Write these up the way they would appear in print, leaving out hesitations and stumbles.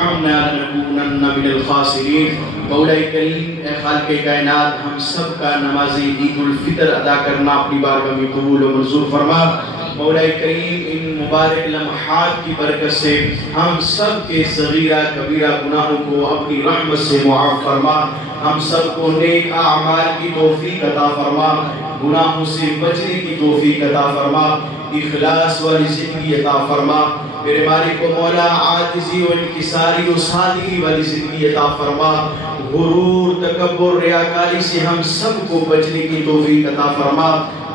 ارحمنا لنکونن من الخاسرین۔ مولا کریم اے خالق کائنات ہم سب کا نماز عید الفطر ادا کرنا اپنی بارگاہ میں قبول و منظور فرما۔ مولا کریم ان مبارک لمحات کی برکت سے ہم سب کے صغیرہ کبیرہ گناہوں کو اپنی رحمت سے معاف فرما۔ ہم سب کو نیک اعمال کی توفیق عطا فرما، گناہوں سے بچنے کی توفیق عطا فرما، اخلاص والی زندگی عطا فرما۔ میرے مالک و مولا عاجزی و انکساری و سادگی والی زندگی عطا فرما۔ غرور، تکبر، ریاکاری سے ہم سب کو بچنے کی توفیق عطا فرما۔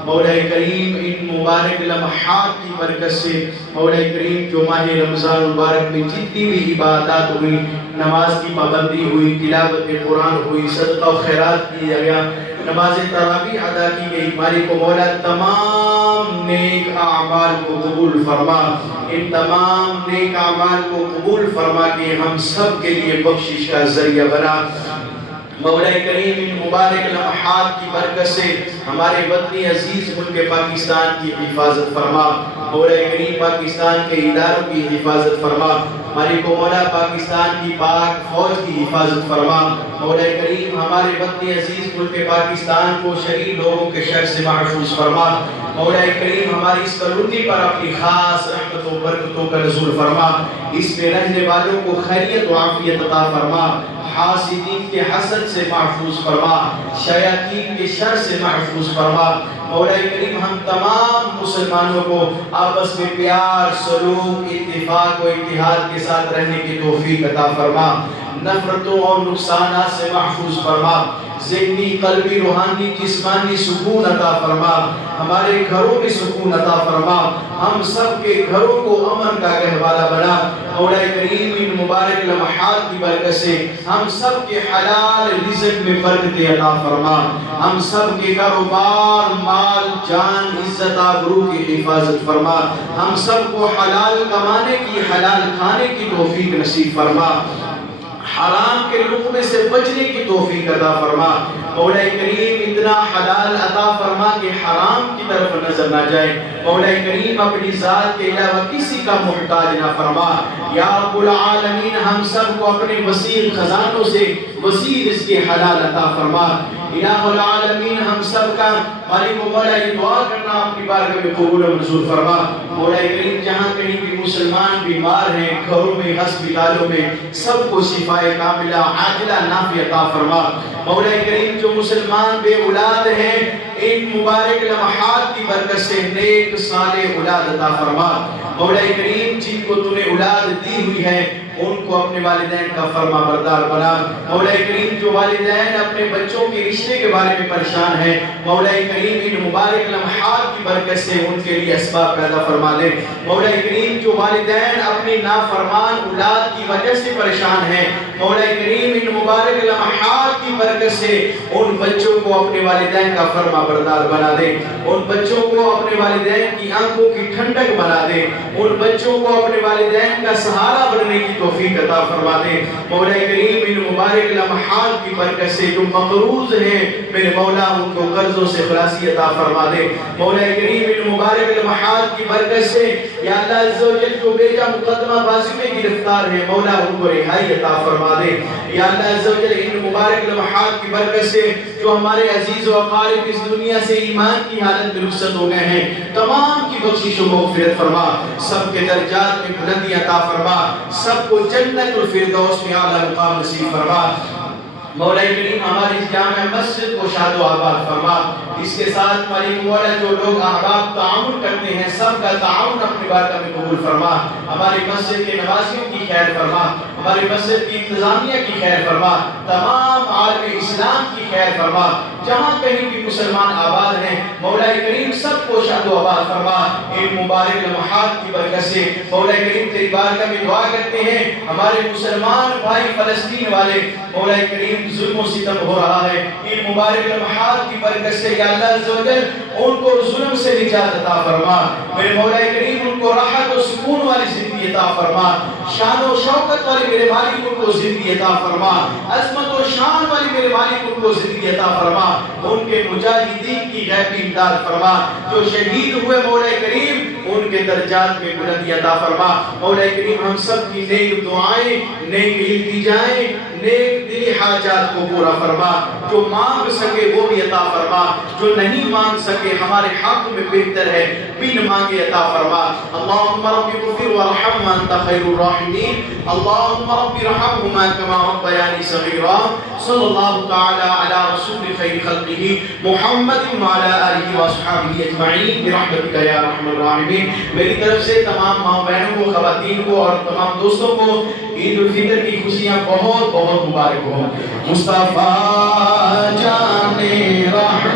مولا کریم ان مبارک لمحات کی برکت سے مولا کریم جو ماہ رمضان مبارک میں جتنی بھی عبادات ہوئی، نماز کی پابندی ہوئی، تلاوت قرآن ہوئی، صدقہ و خیرات کیا گیا، نماز تراویح ادا کی گئی، مالک و مولا تمام نیک اعمال کو قبول فرما۔ ان تمام نیک اعمال کو قبول فرما کے ہم سب کے لیے بخشش کا ذریعہ بنا۔ مولا کریم ان مبارک لمحات کی برکت سے ہمارے وطنی عزیز ملک پاکستان کی حفاظت فرما۔ مولا کریم پاکستان کے اداروں کی حفاظت فرما۔ مالک و مولا پاکستان کی پاک فوج کی حفاظت فرما۔ مولا کریم ہمارے وطنی عزیز ملک پاکستان کو شریر لوگوں کے شر سے محفوظ فرما۔ مولا کریم ہماری اس کمیونٹی پر اپنی خاص رحمت و برکتوں کا نزول فرما۔ اس میں رہنے والوں کو خیریت و عافیت عطا فرما، حاسدین کے حسد سے محفوظ فرما، شیاطین کے شر سے محفوظ فرما۔ مولا کریم ہم تمام مسلمانوں کو آپس میں پیار، سلوک، اتفاق و اتحاد کے ساتھ رہنے کی توفیق عطا فرما، نفرتوں اور نقصانات سے محفوظ فرما، ذہنی، قلبی، روحانی، جسمانی سکون عطا فرما، ہمارے گھروں میں سکون عطا فرما، ہم سب کے گھروں کو امن کا گہوارہ بنا۔ مولا کریم ان مبارک لمحات کی برکت سے ہم سب کے حلال رزق میں برکت عطا فرما، ہم سب کے کاروبار، مال، جان، عزت، آبرو کی حفاظت فرما، ہم سب کو حلال کمانے کی، حلال کھانے کی توفیق نصیب فرما، حرام کے لقمے سے بچنے کی توفیق عطا فرما۔ مولا کریم اتنا حلال عطا فرما کہ حرام کی طرف نظر نہ جائے۔ مولا کریم اپنی ذات کے علاوہ کسی کا محتاج نہ فرما۔ یا رب العالمین ہم سب کو اپنے وسیع خزانوں سے وسیع رزق حلال عطا فرما۔ الہ العالمین ہم سب کا مالک و مولا یہ دعا کرنا اپنی بارگاہ میں قبول و منظور فرما۔ مولا کریم جہاں کہیں بھی مسلمان بیمار ہیں، گھروں میں، ہسپتالوں میں، سب کو شفا کاملہ عاجلہ نافع عطا فرما۔ مولا کریم جو مسلمان بے اولاد ہیں ان مبارک لمحات کی برکت سے نیک صالح اولاد عطا فرما۔ مولا کریم جن کو تو نے اولاد دی ہوئی ہے ان کو اپنے والدین کا فرما بردار بنا۔ مولا کریم جو والدین اپنے بچوں کے رشتے کے بارے میں پریشان ہیں، مولا کریم ان مبارک لمحات کی برکت سے ان کے لیے اسباب پیدا فرما دے۔ مولا کریم جو والدین اپنی نافرمان اولاد کی وجہ سے پریشان ہیں، مولا کریم ان مبارک لمحات کی برکت سے ان بچوں کو اپنے والدین کا فرما بردار بنا دے، ان بچوں کو اپنے والدین کی آنکھوں کی ٹھنڈک بنا دے، ان بچوں کو اپنے والدین کا سہارا بننے کی توفیق عطا فرما دے۔ مولا کریم ان مبارک لمحات کی برکت سے جو مقروض ہیں میرے مولا ان کو قرضوں سے خلاصی عطا فرما دے۔ مولا کریم ان مبارک لمحات کی برکت سے یا اللہ عز و جل جو بیجا مقدمہ بازی میں گرفتار ہے مولا ان کو رہائی عطا فرما دے۔ یا اللہ عز و جل ان مبارک لمحات کی برکت سے جو ہمارے عزیز و اقارب اس دنیا سے ایمان کی حالت میں رخصت ہو گئے ہیں تمام کی بخشش و مغفرت فرما، سب کے درجات میں بلندی عطا فرما، سب کو جنت الفردوس میں اعلی مقام نصیب فرما۔ مولا کریم ہماری اس جامع مسجد کو شاد و آباد فرما۔ اس کے ساتھ مالک مولا جو لوگ احباب تعاون کرتے ہیں سب کا تعاون اپنی بارگاہ میں قبول فرما۔ ہماری مسجد کے نوازیوں کی خیر فرما، ہماری مسجد کی انتظامیہ کی خیر فرما، تمام عالم اسلام کی خیر فرما، جہاں کہیں بھی مسلمان آباد ہیں مولا کریم سب کو شاد و آباد فرما۔ ان مبارک لمحات کی برکت سے مولا کریم تیری بارگاہ میں دعا کرتے ہیں ہمارے مسلمان بھائی فلسطین والے مولا کریم ظلم و ستم ہو رہا ہے، ان مبارک لمحات کی برکت سے یا اللہ عز و جل ان کو ظلم سے نجات عطا فرما۔ میرے مولا کریم ان کو راحت و سکون والی زندگی عطا فرما، شان و شوکت والی میرے مالک ان کو زندگی عطا فرما، عظمت و شان والی میرے مالک ان کو زندگی عطا فرما، ان کے مجاہدین کی غیبی امداد فرما، جو شہید ہوئے مولا کریم ان کے درجات میں بلندی عطا فرما۔ مولا کریم ہم سب کی نیک دعائیں، نیک التجائیں، نیک دلی حاجات کو پورا فرما۔ جو مانگ سکے وہ بھی عطا فرما، جو نہیں مانگ سکے ہمارے حق میں بہتر ہے بن مانگے عطا فرما۔ اللہم رب اغفر وارحم وانت خیر الراحمین۔ اللہم رب ارحمہما کما ربیانی صغیرا۔ صلی اللہ تعالی علی رسول خیر خلقہ محمد وعلی آلہ واصحابہ اجمعین برحمتک یا ارحم الراحمین۔ میری طرف سے تمام ماں بہنوں کو، خواتین کو اور تمام دوستوں کو عید الفطر کی خوشیاں بہت بہت مبارک ہوں۔ مصطفیٰ جان رحمت